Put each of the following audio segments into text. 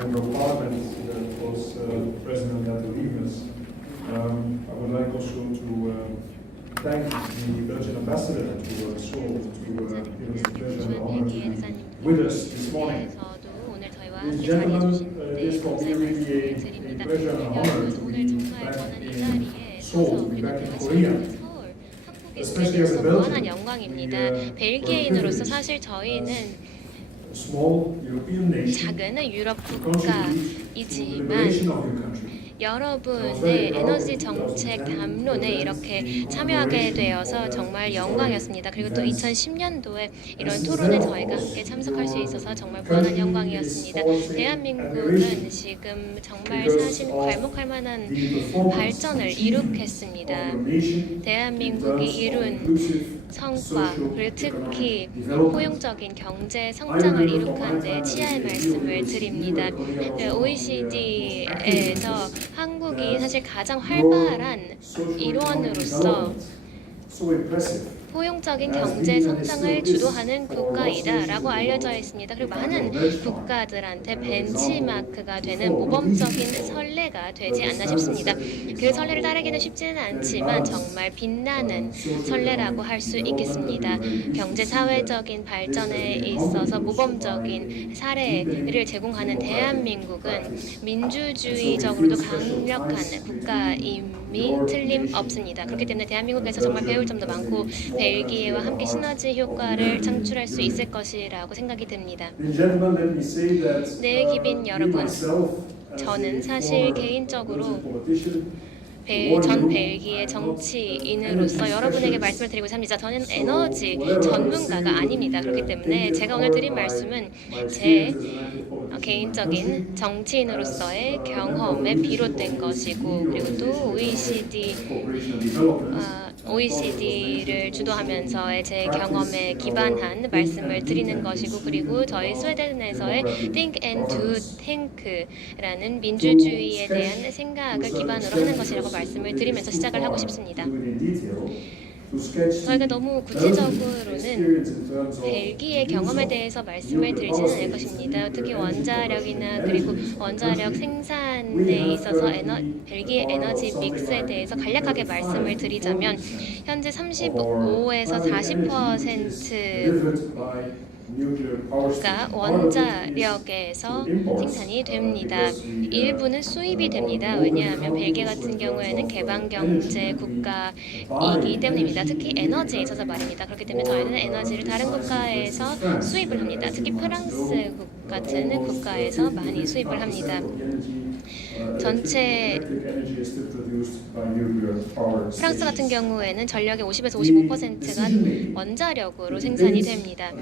member of parliament that was present at the Vilnius. I would like also to thank the Belgian ambassador to Seoul, to give us the pleasure and honor to be with us this morning. Ladies and gentlemen, this will be really a pleasure and honor to be back in Seoul, to be back in Korea. Especially as a 무한한 Belgian, 영광입니다. 벨기에인으로서 사실 저희는 small European nation, 작은 유럽 to contribute to the liberation 국가이지만 of your country. 여러분의 에너지 정책 담론에 이렇게 참여하게 되어서 정말 영광이었습니다. 그리고 또 2010년도에 이런 토론에 저희가 함께 참석할 수 있어서 정말 무한한 영광이었습니다. 대한민국은 지금 정말 사실 괄목할 만한 발전을 이룩했습니다. 대한민국이 이룬 성과, 그리고 특히 포용적인 경제 성장을 이룩한 데 치아의 말씀을 드립니다. OECD에서 한국이 사실 가장 활발한 일원으로서 포용적인 경제 성장을 주도하는 국가이다라고 알려져 있습니다. 그리고 많은 국가들한테 벤치마크가 되는 모범적인 선례가 되지 않나 싶습니다. 그 선례를 따르기는 쉽지는 않지만 정말 빛나는 선례라고 할 수 있겠습니다. 경제 사회적인 발전에 있어서 모범적인 사례를 제공하는 대한민국은 민주주의적으로도 강력한 국가임이 틀림없습니다. 그렇기 때문에 대한민국에서 정말 배울 점도 많고 벨기에와 함께 시너지 효과를 창출할 수 있을 것이라고 생각이 듭니다. 네, 기빈 여러분, 저는 사실 개인적으로 전 벨기에 정치인으로서 여러분에게 말씀을 드리고자 합니다. 저는 에너지 전문가가 아닙니다. 그렇기 때문에 제가 오늘 드린 말씀은 제 개인적인 정치인으로서의 경험에 비롯된 것이고, 그리고 또 OECD를 주도하면서의 제 경험에 기반한 말씀을 드리는 것이고, 그리고 저희 스웨덴에서의 Think and Do Tank라는 민주주의에 대한 생각을 기반으로 하는 것이라고 말씀을 드리면서 시작을 하고 싶습니다. 저희가 너무 구체적으로는 벨기에 경험에 대해서 말씀을 드리지는 않을 것입니다. 특히 원자력이나 그리고 원자력 생산에 있어서 벨기에 에너지 믹스에 대해서 간략하게 말씀을 드리자면 현재 35에서 40%가 원자력에서 생산이 됩니다. 일부는 수입이 됩니다. 왜냐하면 벨기에 같은 경우에는 개방경제 국가이기 때문입니다. 특히 에너지에 있어서 말입니다. 그렇기 때문에 저희는 에너지를 다른 국가에서 수입을 합니다. 특히 프랑스 같은 국가에서 많이 수입을 합니다. 전체 프랑스 같은 경우에는 전력의 50에서 55%가 원자력으로 생산이 됩니다.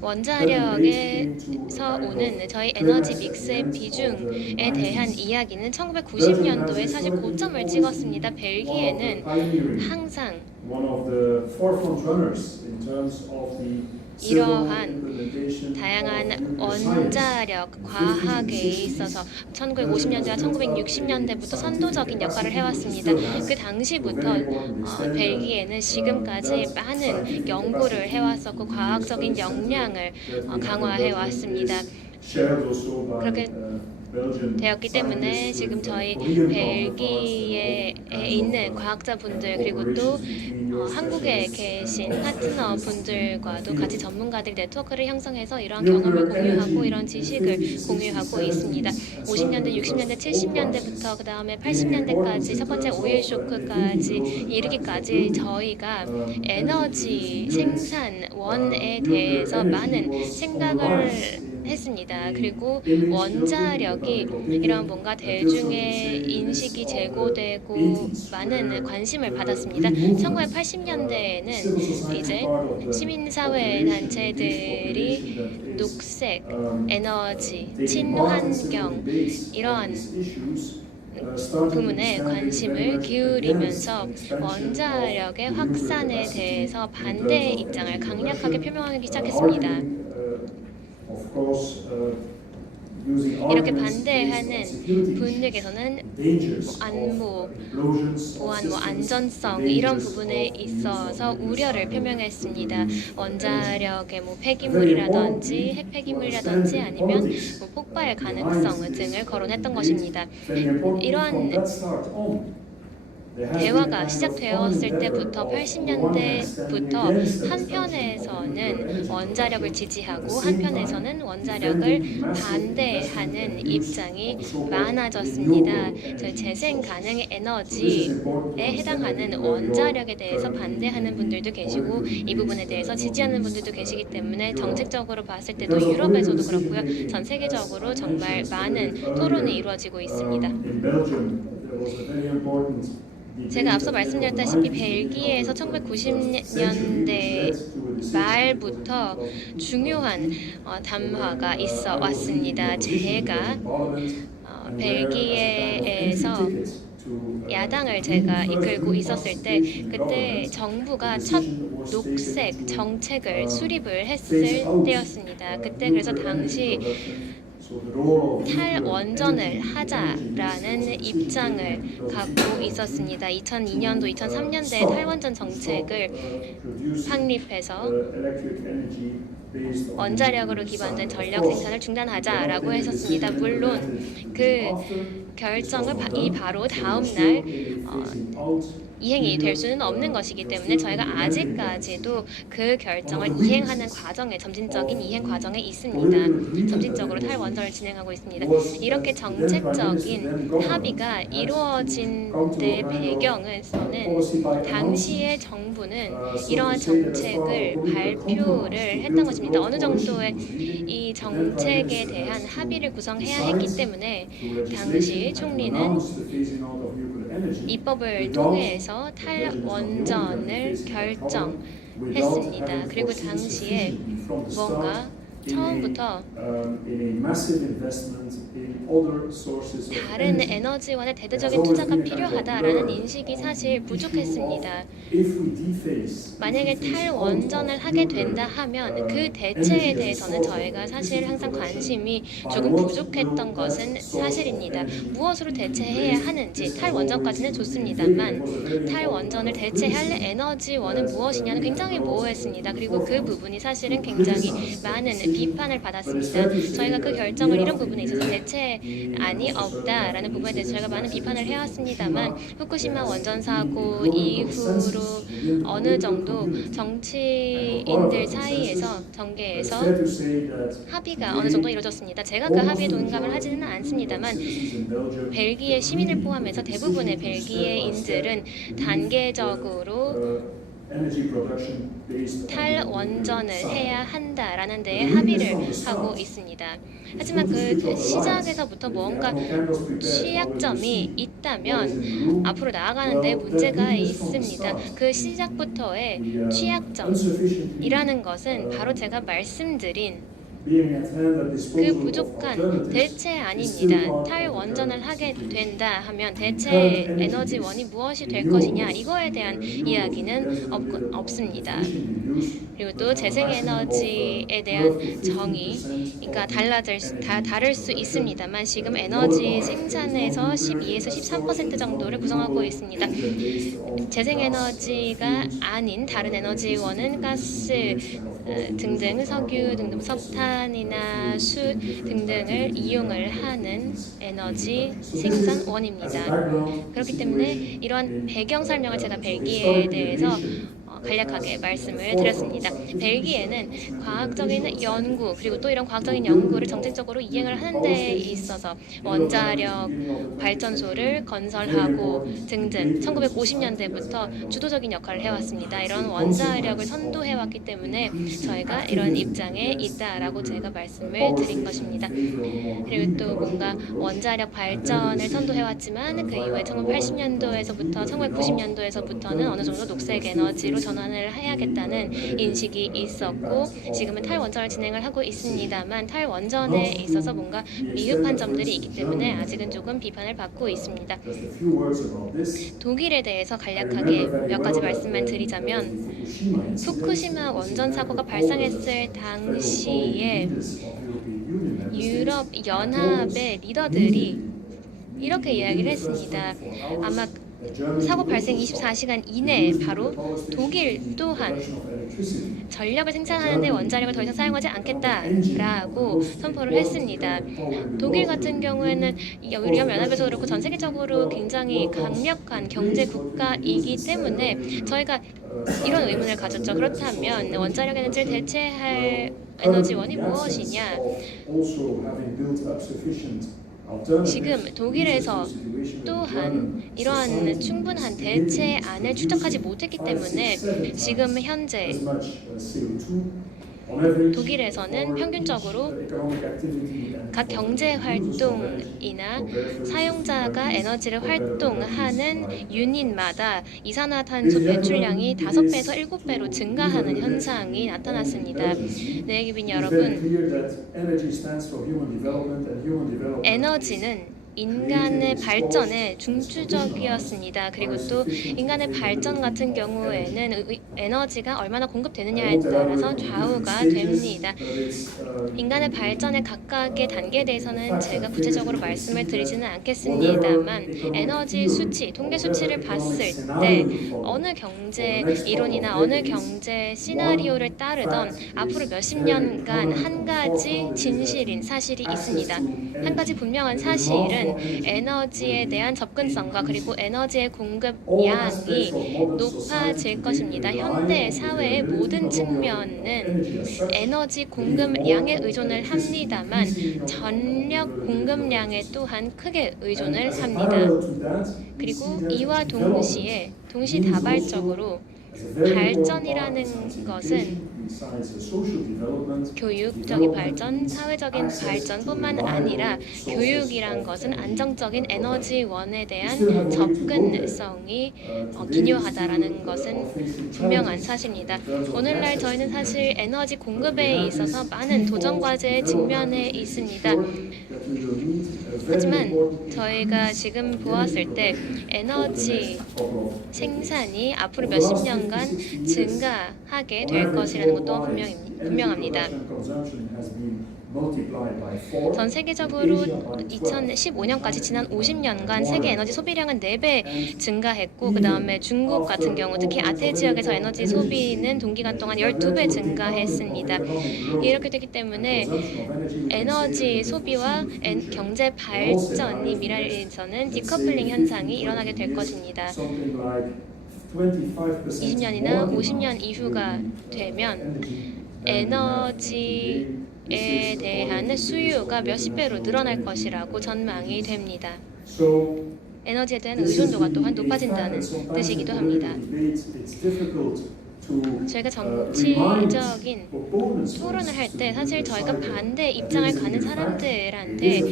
원자력에서 오는 저희 에너지 믹스의 비중에 대한 이야기는 1990년도에 사실 고점을 찍었습니다. 벨기에는 항상 이러한 다양한 원자력 과학에 있어서 1950년대와 1960년대부터 선도적인 역할을 해왔습니다. 그 당시부터 벨기에는 지금까지 많은 연구를 해왔었고 과학적인 역량을 강화해왔습니다. 그렇게 되었기 때문에 지금 저희 벨기에에 있는 과학자분들, 그리고 또 한국에 계신 파트너 분들과도 같이 전문가들 네트워크를 형성해서 이러한 경험을 공유하고 이런 지식을 공유하고 있습니다. 50년대, 60년대, 70년대부터 그 다음에 80년대까지 첫 번째 오일 쇼크까지 이르기까지 저희가 에너지 생산원에 대해서 많은 생각을 했습니다. 그리고 원자력이 이런 뭔가 대중의 인식이 제고되고 많은 관심을 받았습니다. 1980년대에는 이제 시민사회 단체들이 녹색, 에너지, 친환경 이러한 부문에 관심을 기울이면서 원자력의 확산에 대해서 반대 입장을 강력하게 표명하기 시작했습니다. 이렇게 반대하는 분들께서는 안보, 보안, 안전성 이런 부분에 있어서 우려를 표명했습니다. 원자력의 폐기물이라든지 핵폐기물이라든지 아니면 폭발 가능성 등을 거론했던 것입니다. 이러한 대화가 시작되었을 때부터 80년대부터 한편에서는 원자력을 지지하고 한편에서는 원자력을 반대하는 입장이 많아졌습니다. 저희 재생 가능 에너지에 해당하는 원자력에 대해서 반대하는 분들도 계시고 이 부분에 대해서 지지하는 분들도 계시기 때문에 정책적으로 봤을 때도 유럽에서도 그렇고요. 전 세계적으로 정말 많은 토론이 이루어지고 있습니다. 제가 앞서 말씀드렸다시피 벨기에에서 1990년대 말부터 중요한 담화가 있어 왔습니다. 제가 벨기에에서 야당을 제가 이끌고 있었을 때 그때 정부가 첫 녹색 정책을 수립을 했을 때였습니다. 그때 그래서 당시 탈원전을 하자라는 입장을 갖고 있었습니다. 2002년도, 2003년대에 탈원전 정책을 확립해서 원자력으로 기반된 전력 생산을 중단하자라고 했었습니다. 물론 그 결정을 바로 다음 날 이행이 될 수는 없는 것이기 때문에 저희가 아직까지도 그 결정을 이행하는 과정에 점진적인 이행 과정에 있습니다. 점진적으로 탈원전을 진행하고 있습니다. 이렇게 정책적인 합의가 이루어진 데 배경에서는 당시의 정부는 이러한 정책을 발표를 했던 것입니다. 어느 정도의 이 정책에 대한 합의를 구성해야 했기 때문에 당시 총리는 입법을 통해서 탈원전을 결정했습니다. 그리고 당시에 뭔가 처음부터 다른 에너지원의 대대적인 투자가 필요하다라는 인식이 사실 부족했습니다. 만약에 탈원전을 하게 된다 하면 그 대체에 대해서는 저희가 사실 항상 관심이 조금 부족했던 것은 사실입니다. 무엇으로 대체해야 하는지 탈원전까지는 좋습니다만 탈원전을 대체할 에너지원은 무엇이냐는 굉장히 모호했습니다. 그리고 그 부분이 사실은 굉장히 많은 비판을 받았습니다. 저희가 그 결정을 이런 부분에 있어서 대체안이 없다라는 부분에 대해서 저희가 많은 비판을 해왔습니다만 후쿠시마 원전 사고 이후로 어느 정도 정치인들 사이에서 정계에서 합의가 어느 정도 이루어졌습니다. 제가 그 합의에 동감을 하지는 않습니다만 벨기에 시민을 포함해서 대부분의 벨기에인들은 단계적으로 탈원전을 해야 한다라는 데에 합의를 하고 있습니다. 하지만 그 시작에서부터 뭔가 취약점이 있다면 앞으로 나아가는 데 문제가 있습니다. 그 시작부터의 취약점이라는 것은 바로 제가 말씀드린 그 부족한 대체안입니다. 탈원전을 하게 된다 하면 대체 에너지원이 무엇이 될 것이냐 이거에 대한 이야기는 없습니다. 그리고 또 재생에너지에 대한 정의가 다를 수 있습니다만 지금 에너지 생산에서 12에서 13% 정도를 구성하고 있습니다. 재생에너지가 아닌 다른 에너지원은 가스 등등 석유 등등 석탄이나 숯 등등을 이용을 하는 에너지 생산원입니다. 그렇기 때문에 이러한 배경 설명을 제가 벨기에에 대해서 간략하게 말씀을 드렸습니다. 벨기에는 과학적인 연구 그리고 또 이런 과학적인 연구를 정책적으로 이행을 하는 데 있어서 원자력 발전소를 건설하고 등등 1950년대부터 주도적인 역할을 해왔습니다. 이런 원자력을 선도해왔기 때문에 저희가 이런 입장에 있다라고 제가 말씀을 드린 것입니다. 그리고 또 뭔가 원자력 발전을 선도해왔지만 그 이후에 1980년도에서부터 1990년도에서부터는 어느 정도 녹색 에너지로 전환을 해야겠다는 인식이 있었고 지금은 탈원전을 진행을 하고 있습니다만 탈원전에 있어서 뭔가 미흡한 점들이 있기 때문에 아직은 조금 비판을 받고 있습니다. 독일에 대해서 간략하게 몇 가지 말씀만 드리자면 후쿠시마 원전 사고가 발생했을 당시에 유럽 연합의 리더들이 이렇게 이야기를 했습니다. 아마 사고 발생 24시간 이내에 바로 독일 또한 전력을 생산하는데 원자력을 더 이상 사용하지 않겠다라고 선포를 했습니다. 독일 같은 경우에는 유럽 연합에서 그렇고 전 세계적으로 굉장히 강력한 경제 국가이기 때문에 저희가 이런 의문을 가졌죠. 그렇다면 원자력 에너지를 대체할 에너지원이 무엇이냐? 지금 독일에서 또한 이러한 충분한 대체안을 추적하지 못했기 때문에 지금 현재 독일에서는 평균적으로 각 경제 활동이나 사용자가 에너지를 활동하는 유닛마다 이산화탄소 배출량이 5배에서 7배로 증가하는 현상이 나타났습니다. 네, 기빈 여러분, 에너지는 인간의 발전에 중추적이었습니다. 그리고 또 인간의 발전 같은 경우에는 에너지가 얼마나 공급되느냐에 따라서 좌우가 됩니다. 인간의 발전의 각각의 단계에 대해서는 제가 구체적으로 말씀을 드리지는 않겠습니다만 에너지 수치, 통계 수치를 봤을 때 어느 경제 이론이나 어느 경제 시나리오를 따르던 앞으로 몇십 년간 한 가지 진실인 사실이 있습니다. 한 가지 분명한 사실은 에너지에 대한 접근성과 그리고 에너지의 공급량이 높아질 것입니다. 현대 사회의 모든 측면은 에너지 공급량에 의존을 합니다만 전력 공급량에 또한 크게 의존을 합니다. 그리고 이와 동시에 동시다발적으로 발전이라는 것은 교육적인 발전, 사회적인 발전뿐만 아니라 교육이란 것은 안정적인 에너지원에 대한 접근성이 기묘하다라는 것은 분명한 사실입니다. 오늘날 저희는 사실 에너지 공급에 있어서 많은 도전 과제에 직면해 있습니다. 하지만 저희가 지금 보았을 때 에너지 생산이 앞으로 몇십 년간 증가하게 될 것이라는 것도 분명합니다. 전 세계적으로 2015년까지 지난 50년간 세계 에너지 소비량은 4배 증가했고 그 다음에 중국 같은 경우 특히 아태 지역에서 에너지 소비는 동기간 동안 12배 증가했습니다. 이렇게 되기 때문에 에너지 소비와 경제 발전이 미래에서는 디커플링 현상이 일어나게 될 것입니다. 20년이나 50년 이후가 되면 에너지에 대한 수요가 몇십 배로 늘어날 것이라고 전망이 됩니다. 에너지에 대한 의존도가 또한 높아진다는 뜻이기도 합니다. 저희가 정치적인 토론을 할 때 사실 저희가 반대 입장을 가는 사람들한테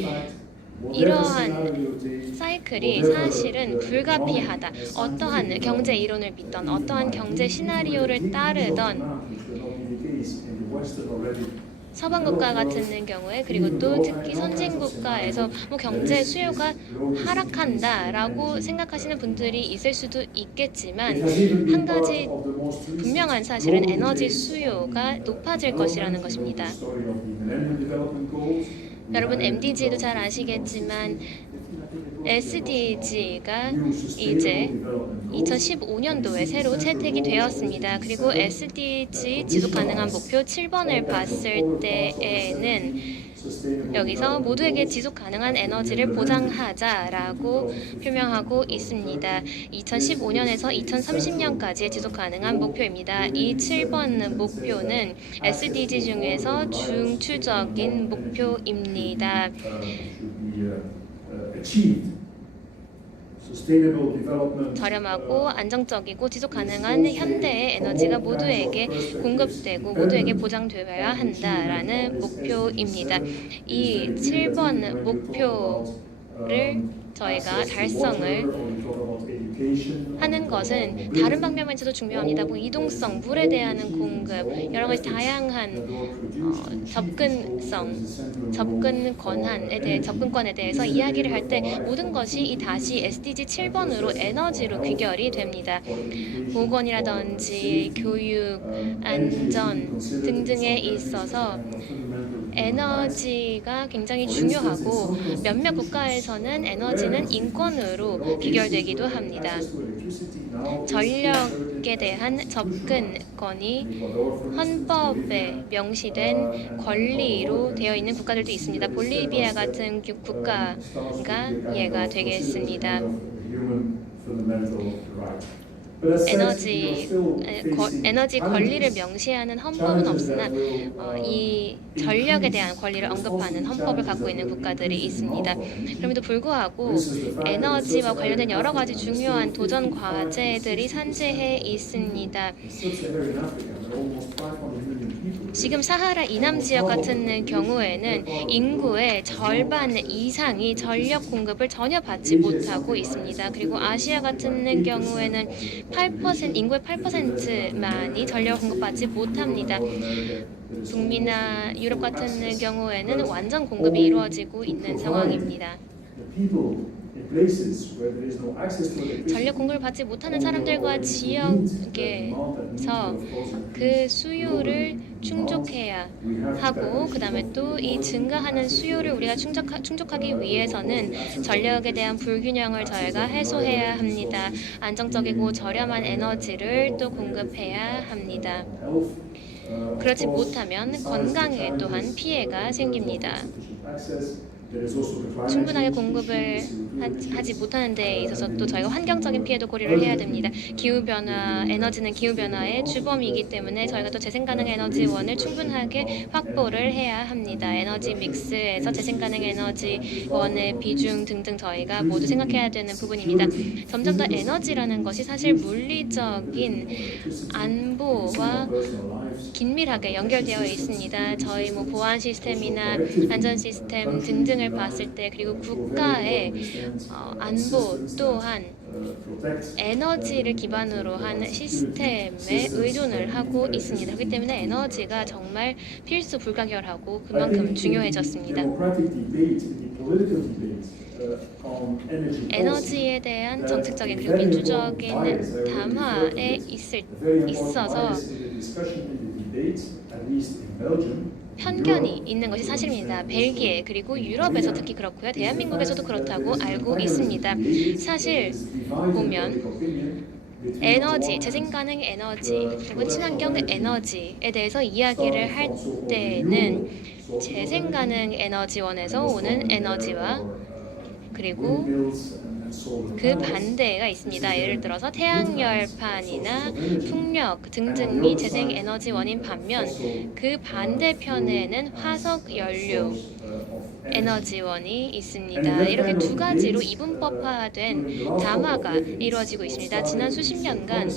이러한 사이클이 사실은 불가피하다. 어떠한 경제 이론을 믿던 어떠한 경제 시나리오를 따르던 서방 국가 같은 경우에 그리고 또 특히 선진 국가에서 경제 수요가 하락한다라고 생각하시는 분들이 있을 수도 있겠지만 한 가지 분명한 사실은 에너지 수요가 높아질 것이라는 것입니다. 여러분 MDG도 잘 아시겠지만 SDG가 이제 2015년도에 새로 채택이 되었습니다. 그리고 SDG 지속가능한 목표 7번을 봤을 때에는 여기서 모두에게 지속가능한 에너지를 보장하자라고 표명하고 있습니다. 2015년에서 2030년까지의 지속가능한 목표입니다. 이 7번 목표는 SDG 중에서 중추적인 목표입니다. 저렴하고 안정적이고 지속가능한 현대의 에너지가 모두에게 공급되고 모두에게 보장되어야 한다라는 목표입니다. 이 7번 목표를 저희가 달성을 하는 것은 다른 방면에서도 중요합니다. 뭐 이동성, 물에 대한 공급, 여러 가지 다양한 접근권에 대해서 이야기를 할 때 모든 것이 이 다시 SDG 7번으로 에너지로 귀결이 됩니다. 보건이라든지 교육, 안전 등등에 있어서 에너지가 굉장히 중요하고 몇몇 국가에서는 에너지는 인권으로 귀결되기도 합니다. 전력에 대한 접근권이 헌법에 명시된 권리로 되어 있는 국가들도 있습니다. 볼리비아 같은 국가가 예가 되겠습니다. 에너지 권리를 명시하는 헌법은 없으나 이 전력에 대한 권리를 언급하는 헌법을 갖고 있는 국가들이 있습니다. 그럼에도 불구하고 에너지와 관련된 여러 가지 중요한 도전 과제들이 산재해 있습니다. 지금 사하라 이남 지역 같은 경우에는 인구의 절반 이상이 전력 공급을 전혀 받지 못하고 있습니다. 그리고 아시아 같은 경우에는 인구의 8%만이 전력 공급받지 못합니다. 북미나 유럽 같은 경우에는 완전 공급이 이루어지고 있는 상황입니다. 전력 공급을 받지 못하는 사람들과 지역에서 그 수요를 충족해야 하고, 그 다음에 또 이 증가하는 수요를 우리가 충족하기 위해서는 전력에 대한 불균형을 저희가 해소해야 합니다. 안정적이고 저렴한 에너지를 또 공급해야 합니다. 그렇지 못하면 건강에 또한 피해가 생깁니다. 충분하게 공급을 하지 못하는 데 있어서 또 저희가 환경적인 피해도 고려를 해야 됩니다. 기후변화, 에너지는 기후변화의 주범이기 때문에 저희가 또 재생가능 에너지원을 충분하게 확보를 해야 합니다. 에너지 믹스에서 재생가능 에너지원의 비중 등등 저희가 모두 생각해야 되는 부분입니다. 점점 더 에너지라는 것이 사실 물리적인 안보와 긴밀하게 연결되어 있습니다. 저희 보안 시스템이나 안전 시스템 등등을 봤을 때, 그리고 국가의 안보 또한 에너지를 기반으로 한 시스템에 의존을 하고 있습니다. 그렇기 때문에 에너지가 정말 필수 불가결하고 그만큼 중요해졌습니다. 에너지에 대한 정책적인 그리고 민주적인 담화에 있어서 편견이 있는 것이 사실입니다. 벨기에 그리고 유럽에서 특히 그렇고요. 대한민국에서도 그렇다고 알고 있습니다. 사실 보면 에너지, 재생가능 에너지, 그리고 친환경 에너지에 대해서 이야기를 할 때는 재생가능 에너지원에서 오는 에너지와 그리고 그 반대가 있습니다. 예를 들어서 태양열판이나 풍력 등등이 재생에너지원인 반면 그 반대편에는 화석연료 에너지원이 있습니다. 이렇게 두 가지로 이분법화된 담화가 이루어지고 있습니다. 지난 수십 년간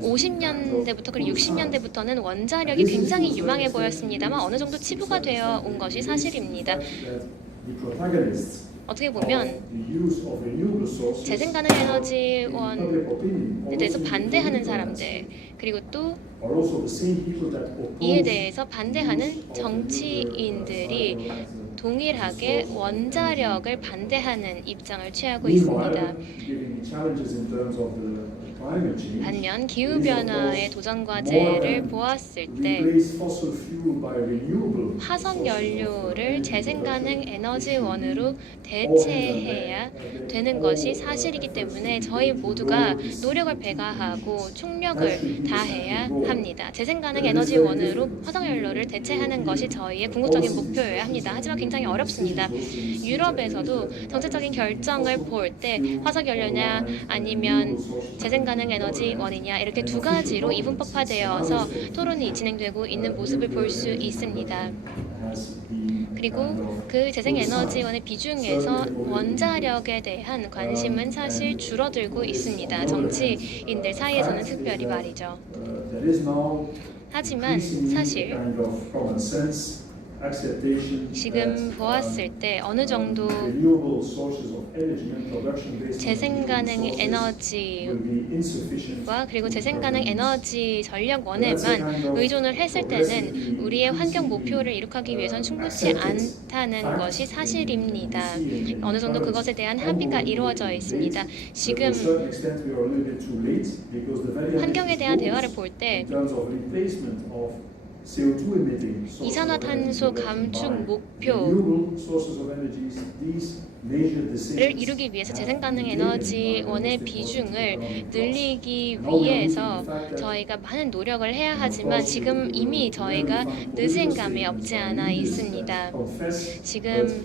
50년대부터 그리고 60년대부터는 원자력이 굉장히 유망해 보였습니다만 어느 정도 치부가 되어 온 것이 사실입니다. 어떻게 보면 재생가능 에너지원에 대해서 반대하는 사람들, 그리고 또 이에 대해서 반대하는 정치인들이 동일하게 원자력을 반대하는 입장을 취하고 있습니다. 반면 기후변화의 도전 과제를 보았을 때 화석연료를 재생가능 에너지원으로 대체해야 되는 것이 사실이기 때문에 저희 모두가 노력을 배가하고 총력을 다해야 합니다. 재생가능 에너지원으로 화석연료를 대체하는 것이 저희의 궁극적인 목표여야 합니다. 하지만 굉장히 어렵습니다. 유럽에서도 정책적인 결정을 볼 때 화석연료냐 아니면 재생가능 에너지원이냐 이렇게 두 가지로 이분법화되어서 토론이 진행되고 있는 모습을 볼 수 있습니다. 그리고 그 재생에너지원의 비중에서 원자력에 대한 관심은 사실 줄어들고 있습니다. 정치인들 사이에서는 특별히 말이죠. 하지만 사실 지금 보았을 때 어느 정도 재생 가능 에너지와 그리고 재생 가능 에너지 전력원에만 의존을 했을 때는 우리의 환경 목표를 이룩하기 위해선 충분치 않다는 것이 사실입니다. 어느 정도 그것에 대한 합의가 이루어져 있습니다. 지금 환경에 대한 대화를 볼 때 이산화탄소 감축 목표를 이루기 위해서 재생 가능 에너지원의 비중을 늘리기 위해서 저희가 많은 노력을 해야 하지만 지금 이미 저희가 늦은 감이 없지 않아 있습니다. 지금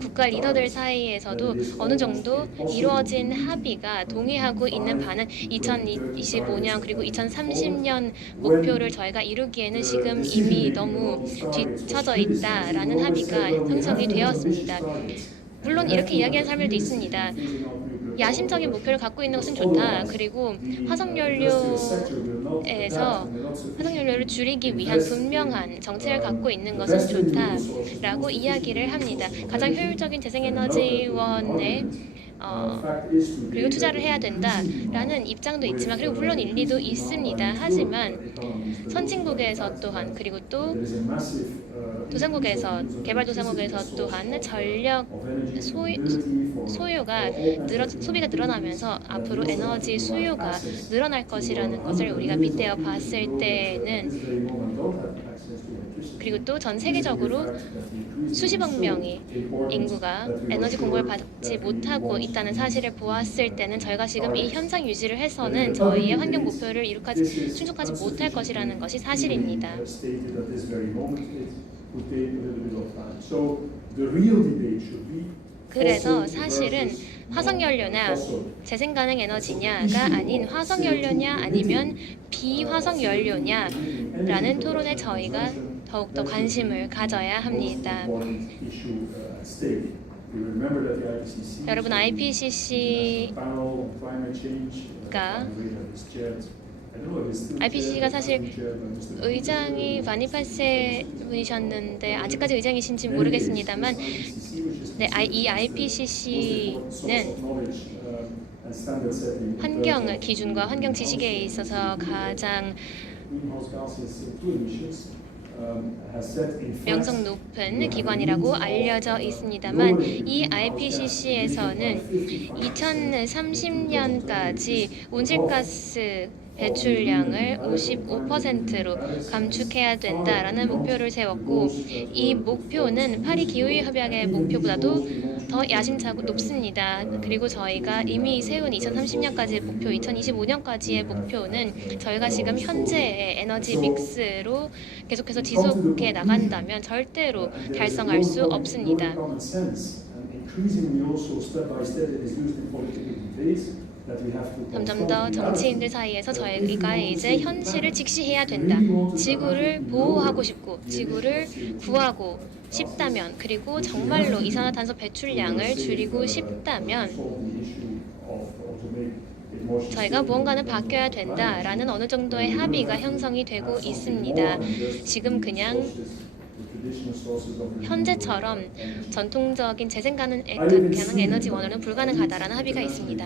국가 리더들 사이에서도 어느 정도 이루어진 합의가 동의하고 있는 바는 2025년 그리고 2030년 목표를 저희가 이루기에는 지금 이미 너무 뒤처져 있다라는 합의가 형성이 되었습니다. 물론 이렇게 이야기하는 사람들도 있습니다. 야심적인 목표를 갖고 있는 것은 좋다. 그리고 화석연료를 줄이기 위한 분명한 정책을 갖고 있는 것은 좋다라고 이야기를 합니다. 가장 효율적인 재생에너지원에 그리고 투자를 해야 된다라는 입장도 있지만 그리고 물론 일리도 있습니다. 하지만 선진국에서 또한 그리고 또 개발도상국에서 또한 전력 소비가 늘어나면서 앞으로 에너지 수요가 늘어날 것이라는 것을 우리가 빗대어 봤을 때는 그리고 또 전 세계적으로 수십억 명의 인구가 에너지 공급을 받지 못하고 있다는 사실을 보았을 때는 저희가 지금 이 현상 유지를 해서는 저희의 환경 목표를 충족하지 못할 것이라는 것이 사실입니다. 그래서 사실은 화석연료나 재생가능 에너지냐가 아닌 화석연료냐 아니면 비화석연료냐라는 토론에 저희가 더욱더 관심을 가져야 합니다. 여러분, IPCC가 사실 의장이 마니파세 분이셨는데 아직까지 의장이신지 모르겠습니다만 이 IPCC는 환경 기준과 환경 지식에 있어서 가장 명성 높은 기관이라고 알려져 있습니다만 이 IPCC에서는 2030년까지 온실가스 배출량을 55%로 감축해야 된다라는 목표를 세웠고 이 목표는 파리 기후협약의 목표보다도 더 야심차고 높습니다. 그리고 저희가 이미 세운 2030년까지의 목표, 2025년까지의 목표는 저희가 지금 현재의 에너지 믹스로 계속해서 지속해 나간다면 절대로 달성할 수 없습니다. 점점 더 정치인들 사이에서 저희가 이제 현실을 직시해야 된다. 지구를 보호하고 싶고 지구를 구하고 싶다면 그리고 정말로 이산화탄소 배출량을 줄이고 싶다면 저희가 무언가는 바뀌어야 된다라는 어느 정도의 합의가 형성이 되고 있습니다. 지금 그냥 현재처럼 전통적인 재생가능 에너지원으로는 불가능하다라는 합의가 있습니다.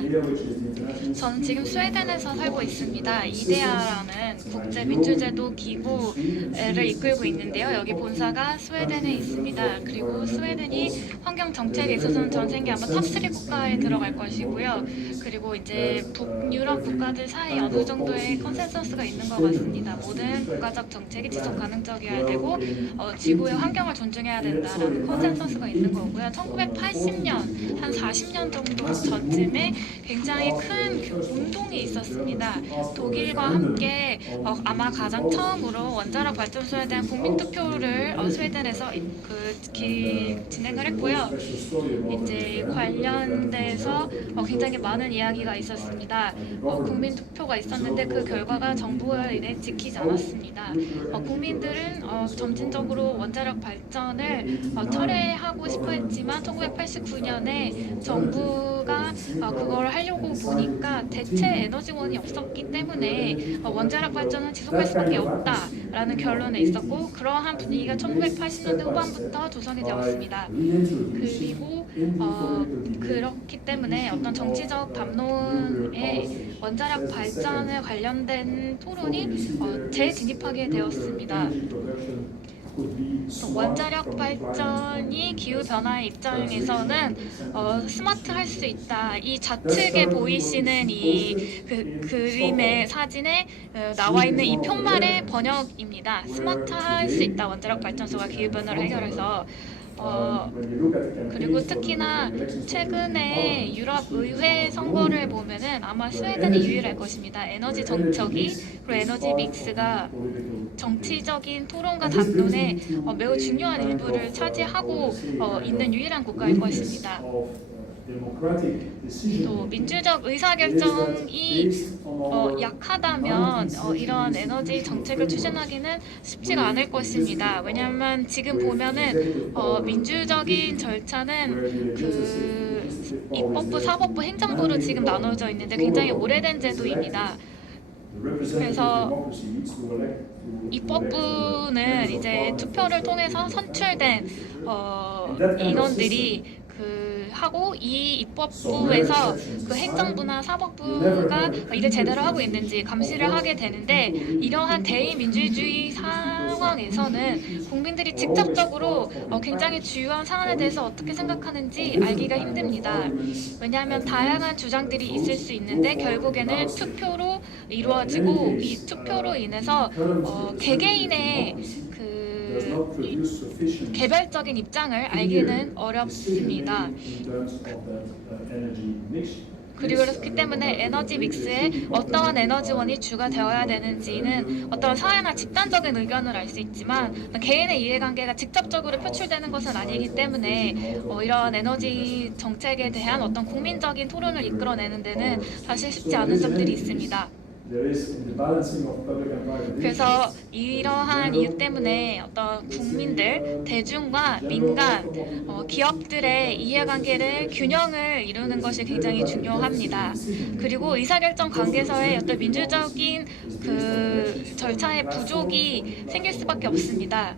저는 지금 스웨덴에서 살고 있습니다. 이데아라는 국제민주제도 기구를 이끌고 있는데요. 여기 본사가 스웨덴에 있습니다. 그리고 스웨덴이 환경 정책에 있어서는 전 세계 아마 탑3 국가에 들어갈 것이고요. 그리고 이제 북유럽 국가들 사이 어느 정도의 컨센서스가 있는 것 같습니다. 모든 국가적 정책이 지속 가능적이어야 되고 지구의 환경을 존중해야 된다라는 컨센서스가 있는 거고요. 1980년, 한 40년 정도 전쯤에 굉장히 큰 운동이 있었습니다. 독일과 함께 아마 가장 처음으로 원자력 발전소에 대한 국민투표를 스웨덴에서 진행을 했고요. 이제 관련돼서 굉장히 많은 이야기가 있었습니다. 국민투표가 있었는데 그 결과가 정부에 지키지 않았습니다. 국민들은 점진적으로 원자력 발전을 철회하고 싶어 했지만 1989년에 정부가 그걸 하려고 보니까 대체 에너지원이 없었기 때문에 원자력 발전은 지속할 수밖에 없다라는 결론에 있었고, 그러한 분위기가 1980년대 후반부터 조성이 되었습니다. 그리고 그렇기 때문에 어떤 정치적 담론에 원자력 발전에 관련된 토론이 재진입하게 되었습니다. 원자력 발전이 기후 변화의 입장에서는 스마트할 수 있다. 이 좌측에 보이시는 이 그림의 사진에 나와 있는 이 표말의 번역입니다. 스마트할 수 있다. 원자력 발전소가 기후 변화를 해결해서. 그리고 특히나 최근에 유럽 의회 선거를 보면은 아마 스웨덴이 유일할 것입니다. 에너지 정책이 그리고 에너지 믹스가 정치적인 토론과 담론에 매우 중요한 일부를 차지하고 있는 유일한 국가일 것입니다. 또 민주적 의사결정이 약하다면 이런 에너지 정책을 추진하기는 쉽지가 않을 것입니다. 왜냐하면 지금 보면은 민주적인 절차는 그 입법부, 사법부, 행정부로 지금 나눠져 있는데 굉장히 오래된 제도입니다. 그래서 입법부는 이제 투표를 통해서 선출된 인원들이 하고, 이 입법부에서 그 행정부나 사법부가 일을 제대로 하고 있는지 감시를 하게 되는데, 이러한 대의민주주의 상황에서는 국민들이 직접적으로 굉장히 주요한 사안에 대해서 어떻게 생각하는지 알기가 힘듭니다. 왜냐하면 다양한 주장들이 있을 수 있는데 결국에는 투표로 이루어지고, 이 투표로 인해서 개개인의 개별적인 입장을 알기는 어렵습니다. 그리고 그렇기 때문에 에너지 믹스에 어떠한 에너지원이 주가 되어야 되는지는 어떤 사회나 집단적인 의견을 알 수 있지만 개인의 이해관계가 직접적으로 표출되는 것은 아니기 때문에 이런 에너지 정책에 대한 어떤 국민적인 토론을 이끌어내는 데는 사실 쉽지 않은 점들이 있습니다. 그래서 이러한 이유 때문에 어떤 국민들, 대중과 민간, 기업들의 이해관계를 균형을 이루는 것이 굉장히 중요합니다. 그리고 의사결정 관계에서의 어떤 민주적인 그 절차의 부족이 생길 수밖에 없습니다.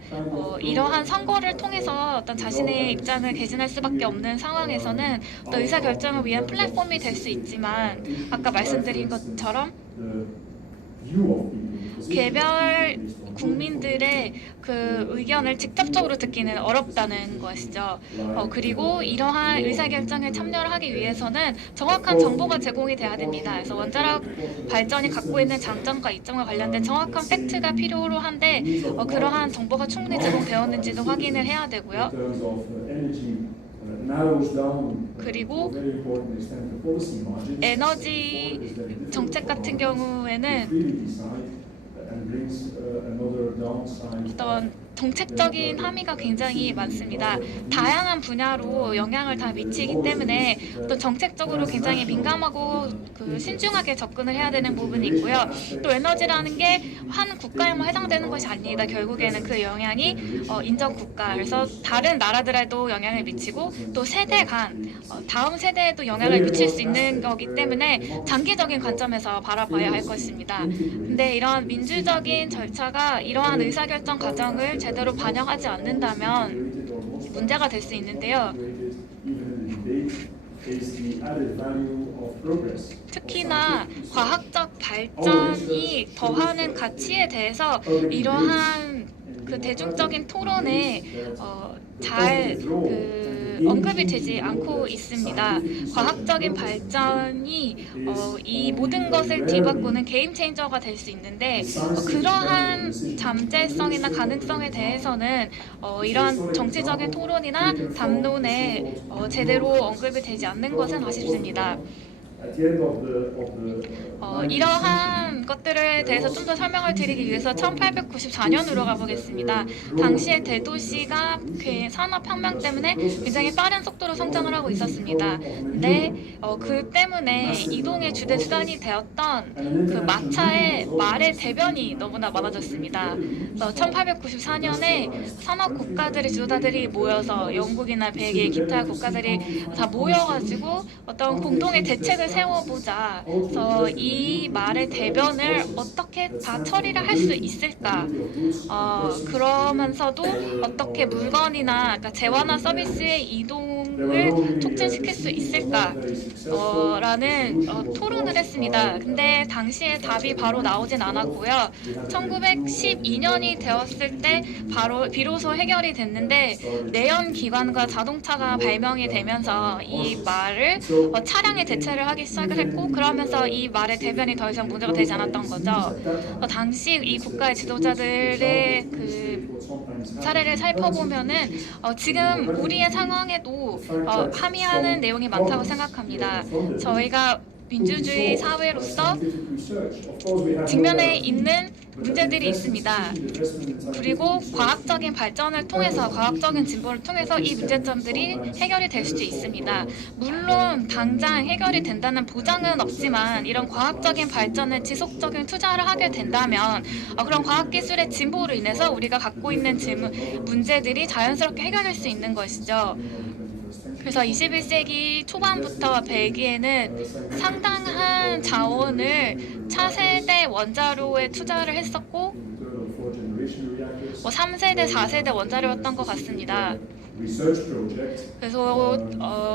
이러한 선거를 통해서 어떤 자신의 입장을 개진할 수밖에 없는 상황에서는 어떤 의사결정을 위한 플랫폼이 될 수 있지만, 아까 말씀드린 것처럼 개별 국민들의 그 의견을 직접적으로 듣기는 어렵다는 것이죠. 그리고 이러한 의사결정에 참여를 하기 위해서는 정확한 정보가 제공이 돼야 됩니다. 그래서 원자력 발전이 갖고 있는 장점과 이점과 관련된 정확한 팩트가 필요로 한데 그러한 정보가 충분히 제공되었는지도 확인을 해야 되고요. 그리고 에너지 정책 같은 경우에는 어떤 정책적인 함의가 굉장히 많습니다. 다양한 분야로 영향을 다 미치기 때문에 어떤 정책적으로 굉장히 민감하고 신중하게 접근을 해야 되는 부분이 있고요. 또 에너지라는 게 한 국가에만 해당되는 것이 아닙니다. 결국에는 그 영향이 인접 국가, 그래서 다른 나라들에도 영향을 미치고 또 세대 간, 다음 세대에도 영향을 미칠 수 있는 거기 때문에 장기적인 관점에서 바라봐야 할 것입니다. 근데 이런 민주적인 절차가 이러한 의사결정 과정을 제대로 반영하지 않는다면 문제가 될 수 있는데요. 특히나 과학적 발전이 더하는 가치에 대해서 이러한 그 대중적인 토론에 잘 언급이 되지 않고 있습니다. 과학적인 발전이 이 모든 것을 뒤바꾸는 게임 체인저가 될 수 있는데 그러한 잠재성이나 가능성에 대해서는 이러한 정치적인 토론이나 담론에 제대로 언급이 되지 않는 것은 아쉽습니다. 이러한 것들에 대해서 좀 더 설명을 드리기 위해서 1894년으로 가보겠습니다. 당시에 대도시가 그 산업혁명 때문에 굉장히 빠른 속도로 성장을 하고 있었습니다. 근데 그 때문에 이동의 주된 수단이 되었던 그 말의 대변이 너무나 많아졌습니다. 1894년에 산업 국가들의 지도자들이 모여서 영국이나 벨기에 기타 국가들이 다 모여가지고 어떤 공동의 대책을 세워보자. 그래서 이 말의 대변을 어떻게 다 처리를 할 수 있을까? 그러면서도 어떻게 물건이나 그러니까 재화나 서비스의 이동을 촉진시킬 수 있을까? 라는 토론을 했습니다. 근데 당시에 답이 바로 나오진 않았고요. 1912년이 되었을 때 비로소 해결이 됐는데 내연기관과 자동차가 발명이 되면서 이 말을 차량에 대체를 하기 시작을 했고 그러면서 이 말의 대변이 더 이상 문제가 되지 않았던 거죠. 당시 이 국가의 지도자들의 그 사례를 살펴보면은 지금 우리의 상황에도 함의하는 내용이 많다고 생각합니다. 저희가 민주주의 사회로서 직면해 있는 문제들이 있습니다. 그리고 과학적인 발전을 통해서 과학적인 진보를 통해서 이 문제점들이 해결이 될 수도 있습니다. 물론 당장 해결이 된다는 보장은 없지만 이런 과학적인 발전에 지속적인 투자를 하게 된다면 그런 과학기술의 진보로 인해서 우리가 갖고 있는 문제들이 자연스럽게 해결될 수 있는 것이죠. 그래서 21세기 초반부터 벨기에는 상당한 자원을 차세대 원자로에 투자를 했었고 3세대, 4세대 원자로였던 것 같습니다. 그래서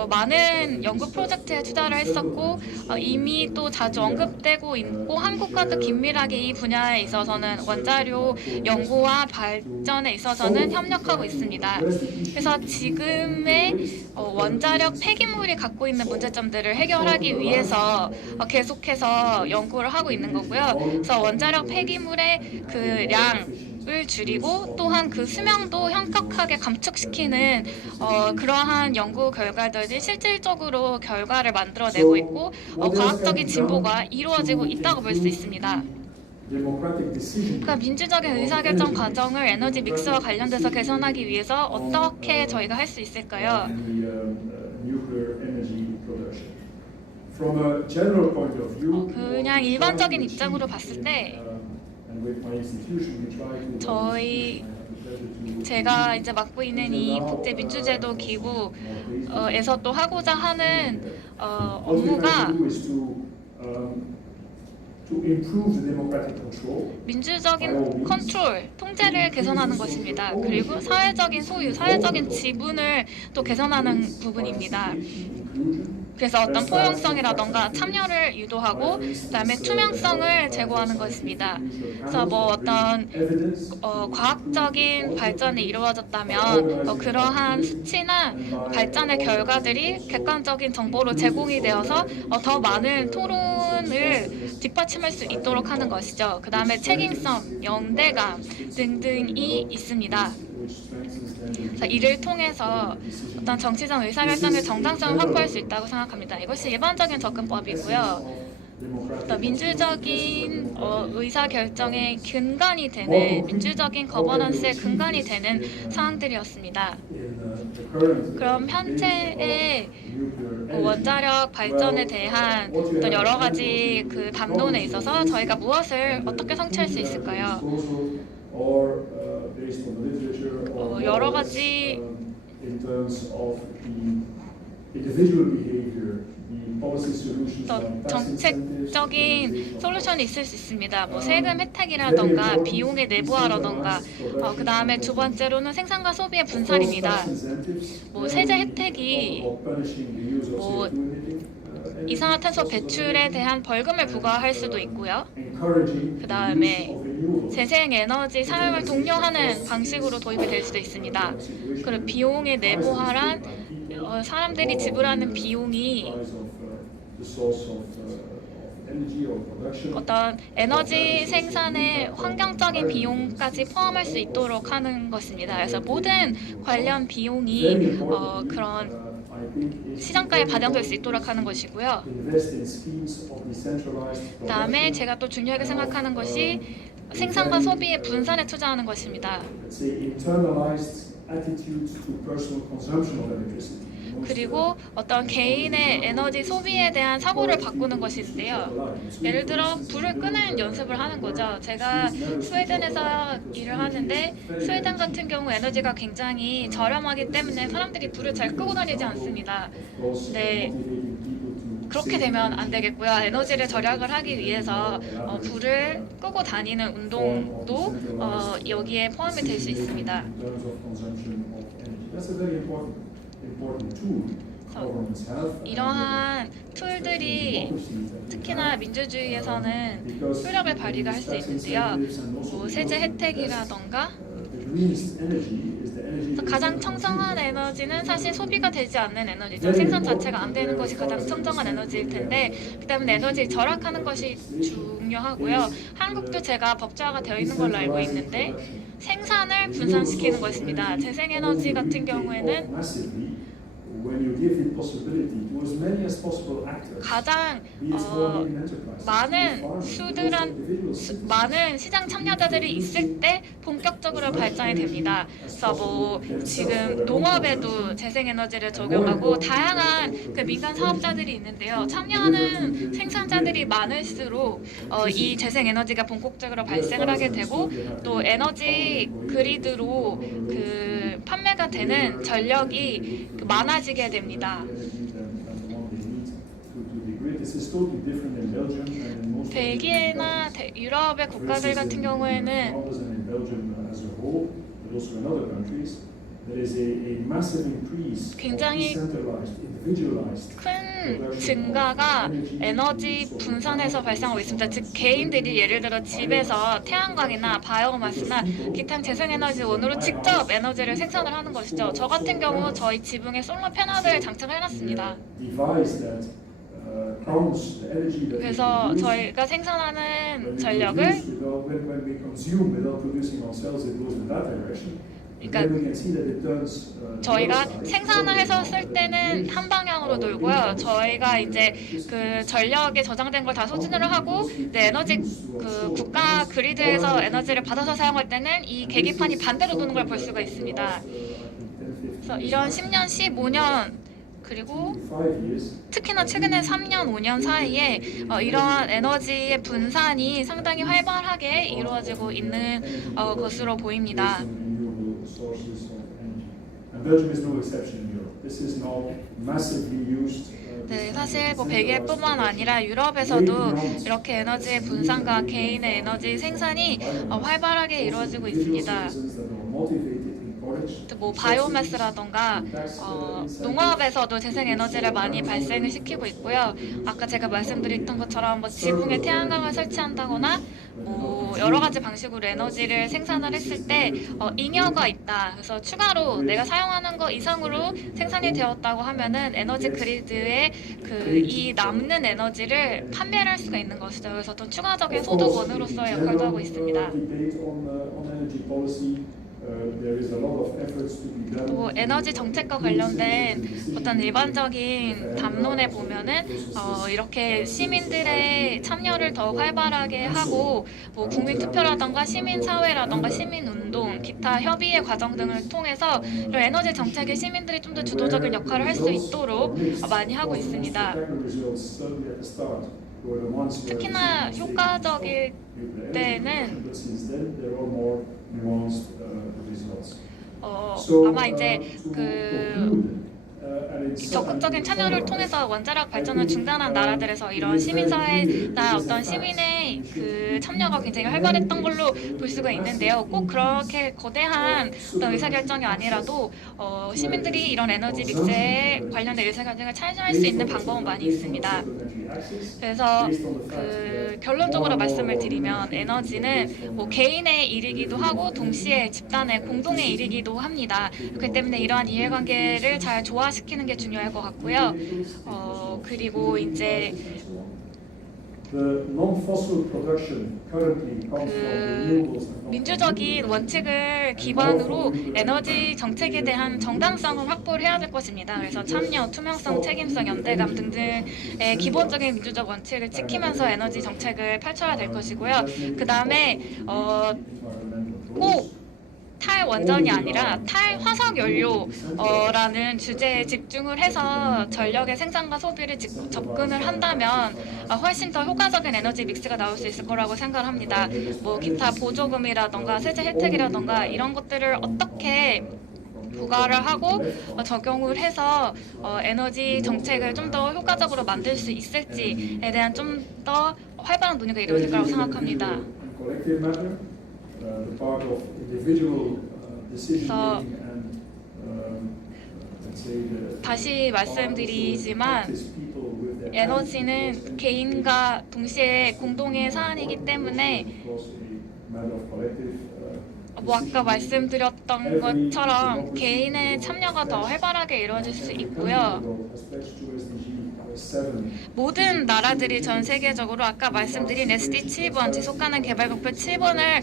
많은 연구 프로젝트에 투자를 했었고 이미 또 자주 언급되고 있고 한국과도 긴밀하게 이 분야에 있어서는 원자료 연구와 발전에 있어서는 협력하고 있습니다. 그래서 지금의 원자력 폐기물이 갖고 있는 문제점들을 해결하기 위해서 계속해서 연구를 하고 있는 거고요. 그래서 원자력 폐기물의 그 량을 줄이고 또한 그 수명도 현격하게 감축시키는 그러한 연구 결과들이 실질적으로 결과를 만들어내고 있고 과학적인 진보가 이루어지고 있다고 볼 수 있습니다. 그러니까 민주적인 의사결정 과정을 에너지 믹스와 관련돼서 개선하기 위해서 어떻게 저희가 할 수 있을까요? 그냥 일반적인 입장으로 봤을 때 제가 이제 맡고 있는 이 국제민주제도 기구에서 또 하고자 하는 업무가 민주적인 컨트롤, 통제를 개선하는 것입니다. 그리고 사회적인 소유, 사회적인 지분을 또 개선하는 부분입니다. 그래서 어떤 포용성이라던가 참여를 유도하고 그다음에 투명성을 제고하는 것입니다. 그래서 뭐 어떤 과학적인 발전이 이루어졌다면 그러한 수치나 발전의 결과들이 객관적인 정보로 제공이 되어서 더 많은 토론을 뒷받침할 수 있도록 하는 것이죠. 그다음에 책임성, 연대감 등등이 있습니다. 이를 통해서 어떤 정치적 의사결정의 정당성을 확보할 수 있다고 생각합니다. 이것이 일반적인 접근법이고요. 민주적인 의사결정의 근간이 되는 민주적인 거버넌스의 근간이 되는 사항들이었습니다. 그럼 현재의 원자력 발전에 대한 어떤 여러 가지 그 담론에 있어서 저희가 무엇을 어떻게 성취할 수 있을까요? 여러 가지 정책적인 솔루션이 있을 수 있습니다. 뭐 세금 혜택이라던가 비용의 내부화라던가 그 다음에 두 번째로는 생산과 소비의 분산입니다. 뭐 세제 혜택이 뭐 이산화탄소 배출에 대한 벌금을 부과할 수도 있고요. 그 다음에 재생에너지 사용을 독려하는 방식으로 도입이 될 수도 있습니다. 그리고 비용의 내부화란 사람들이 지불하는 비용이 어떤 에너지 생산의 환경적인 비용까지 포함할 수 있도록 하는 것입니다. 그래서 모든 관련 비용이 그런 시장가에 반영될 수 있도록 하는 것이고요. 다음에 제가 또 중요하게 생각하는 것이 생산과 소비의 분산에 투자하는 것입니다. 그리고 어떤 개인의 에너지 소비에 대한 사고를 바꾸는 것인데요. 예를 들어 불을 끄는 연습을 하는 거죠. 제가 스웨덴에서 일을 하는데 스웨덴 같은 경우 에너지가 굉장히 저렴하기 때문에 사람들이 불을 잘 끄고 다니지 않습니다. 네. 그렇게 되면 안 되겠고요. 에너지를 절약을 하기 위해서 불을 끄고 다니는 운동도 여기에 포함이 될 수 있습니다. 이러한 툴들이 특히나 민주주의에서는 효력을 발휘할 수 있는데요. 세제 혜택이라던가 가장 청정한 에너지는 사실 소비가 되지 않는 에너지죠. 생산 자체가 안 되는 것이 가장 청정한 에너지일 텐데 그 때문에 에너지 절약하는 것이 중요하고요. 한국도 제가 법제화가 되어 있는 걸로 알고 있는데 생산을 분산시키는 것입니다. 재생에너지 같은 경우에는 가장 많은 시장 참여자들이 있을 때 본격적으로 발전이 됩니다. 그래서 지금 농업에도 재생에너지를 적용하고 다양한 그 민간 사업자들이 있는데요. 참여하는 생산자들이 많을수록 이 재생에너지가 본격적으로 발생을 하게 되고 또 에너지 그리드로 그 판매가 되는 전력이 많아지게 됩니다. 벨기에나 유럽의 국가들 같은 경우에는 굉장히 큰 증가가 에너지 분산에서 발생하고 있습니다. 즉 개인들이 예를 들어 집에서 태양광이나 바이오마스나 기타 재생에너지원으로 직접 에너지를 생산을 하는 것이죠. 저 같은 경우 저희 지붕에 솔로 패널을 장착을 해놨습니다. 그래서 저희가 생산하는 전력을 그러니까 저희가 생산을 해서 쓸 때는 한 방향으로 돌고요. 저희가 이제 그 전력에 저장된 걸 다 소진을 하고 에너지 그 국가 그리드에서 에너지를 받아서 사용할 때는 이 계기판이 반대로 도는 걸 볼 수가 있습니다. 그래서 이런 10년, 15년 그리고 특히나 최근에 3년, 5년 사이에 이러한 에너지의 분산이 상당히 활발하게 이루어지고 있는 것으로 보입니다. 네, 사실 벨기에뿐만 아니라 유럽에서도 이렇게 에너지의 분산과 개인의 에너지 생산이 활발하게 이루어지고 있습니다. 바이오매스라던가 농업에서도 재생에너지를 많이 발생을 시키고 있고요. 아까 제가 말씀드렸던 것처럼 지붕에 태양광을 설치한다거나 여러 가지 방식으로 에너지를 생산을 했을 때 잉여가 있다. 그래서 추가로 내가 사용하는 것 이상으로 생산이 되었다고 하면은 에너지 그리드에 이 남는 에너지를 판매를 할 수가 있는 것이죠. 그래서 또 추가적인 소득원으로서의 역할도 하고 있습니다. 또 에너지 정책과 관련된 어떤 일반적인 담론에 보면은 이렇게 시민들의 참여를 더욱 활발하게 하고 국민 투표라던가 시민 사회라던가 시민 운동, 기타 협의의 과정 등을 통해서 이런 에너지 정책에 시민들이 좀 더 주도적인 역할을 할 수 있도록 많이 하고 있습니다. 특히나 효과적일 때는 아마 이제 적극적인 참여를 통해서 원자력 발전을 중단한 나라들에서 이런 시민사회나 어떤 시민의 그 참여가 굉장히 활발했던 걸로 볼 수가 있는데요. 꼭 그렇게 거대한 어떤 의사결정이 아니라도 시민들이 이런 에너지 믹스에 관련된 의사결정을 참여할 수 있는 방법은 많이 있습니다. 그래서 결론적으로 말씀을 드리면 에너지는 개인의 일이기도 하고 동시에 집단의 공동의 일이기도 합니다. 그렇기 때문에 이러한 이해관계를 잘 조화시키는 게 중요할 것 같고요. 그리고 이제 The non-fossil production currently comes from renewables and 민주적인 원칙을 기반으로 에너지 정책에 대한 정당성을 확보를 해야 될 것입니다. 그래서 참여, 투명성, 책임성, 연대감 등등의 기본적인 민주적 원칙을 지키면서 에너지 정책을 펼쳐야 될 것이고요. 그 다음에 꼭 탈원전이 아니라 탈화석 연료라는 주제에 집중을 해서 전력의 생산과 소비를 접근을 한다면 훨씬 더 효과적인 에너지 믹스가 나올 수 있을 거라고 생각을 합니다. 뭐 기타 보조금이라던가 세제 혜택이라던가 이런 것들을 어떻게 부과를 하고 적용을 해서 에너지 정책을 좀 더 효과적으로 만들 수 있을지에 대한 좀 더 활발한 논의가 이루어질 거라고 생각합니다. collective matter, the part of individual decision making and let's say the 다시 말씀드리지만 practice people with their 에너지는 개인과 동시에 공동의 사안이기 때문에 because a matter of collective 뭐 아까 말씀드렸던 것처럼 개인의 참여가 더 활발하게 이루어질 수 있고요. 모든 나라들이 전 세계적으로 아까 말씀드린 SDG 7번 지속 가능 개발 목표 7번을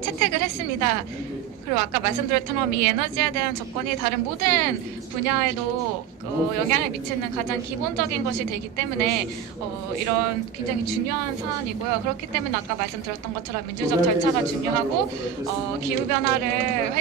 채택을 했습니다. 그리고 아까 말씀드렸던 이 에너지에 대한 접근이 다른 모든 분야에도 영향을 미치는 가장 기본적인 것이 되기 때문에 이런 굉장히 중요한 사안이고요. 그렇기 때문에 아까 말씀드렸던 것처럼 민주적 절차가 중요하고 기후 변화를